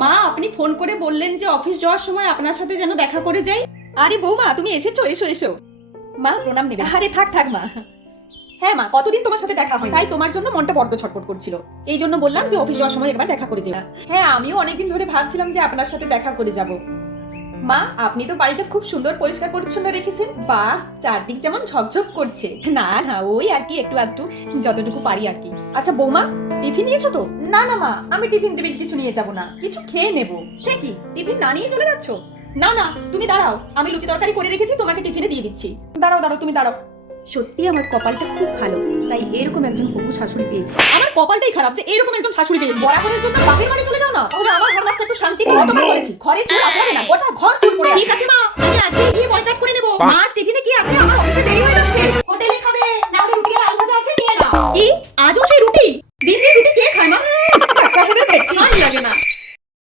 মা আপনি ফোন করে বললেন যে অফিস যাওয়ার সময় আপনার সাথে যেন দেখা করে যাই। আরে বৌমা তুমি এসেছো, এসো এসো। মা প্রণাম নেবে। আরে থাক থাক মা। হ্যাঁ মা, কতদিন তোমার সাথে দেখা হয়, তাই তোমার জন্য মনটা বড্ড ছটফট করছিল। এই জন্য বললাম যে অফিস যাওয়ার সময় একবার দেখা করে যাই। হ্যাঁ আমিও অনেকদিন ধরে ভাবছিলাম যে আপনার সাথে দেখা করে যাব। মা আপনি তো বাড়িটা খুব সুন্দর পরিষ্কার পরিচ্ছন্ন রেখেছেন। বাহ, চারদিক যেমন ঝকঝক করছে। না না ওই আর কি, একটু আধটু যতটুকু পারি আর কি। আচ্ছা বৌমা টিফিন নিয়েছো তো? না না মা, আমি টিফিন টিফিন কিছু নিয়ে যাব না, কিছু খেয়ে নেব। সে কি, টিফিন না নিয়ে চলে যাচ্ছো? না না তুমি দাঁড়াও, আমি লুচি তরকারি করে রেখেছি, তোমাকে টিফিনে দিয়ে দিচ্ছি। দাঁড়াও দাঁড়াও তুমি দাঁড়াও। সত্যি আমার কপালটা খুব ভালো, তাই এরকম একজন হবু শাশুড়ি পেয়েছি। আমার কপালটাই খারাপ যে এরকম একজন শাশুড়ি পেয়েছি। বরাবরের জন্য বাপের বাড়ি চলে যাও না, তাহলে আমার ঘর রাস্তা একটু শান্তি মতো করেছি। ঘরে চুল আসবে না, গোটা ঘর চুল পড়ে। ঠিক আছে মা, আমি আজকে গিয়ে বল কাট করে নেব। মাছ টিফিনে কি আছে, আমার অফিসে দেরি হয়ে যাচ্ছে। হোটেলে খাবে না হলে রুটি আর আলু ভাজা আছে নিয়ে নাও। কি আজও সেই রুটি? দিন দিন রুটি কে খায় মা? সাহেবের পেট ভালো লাগে না।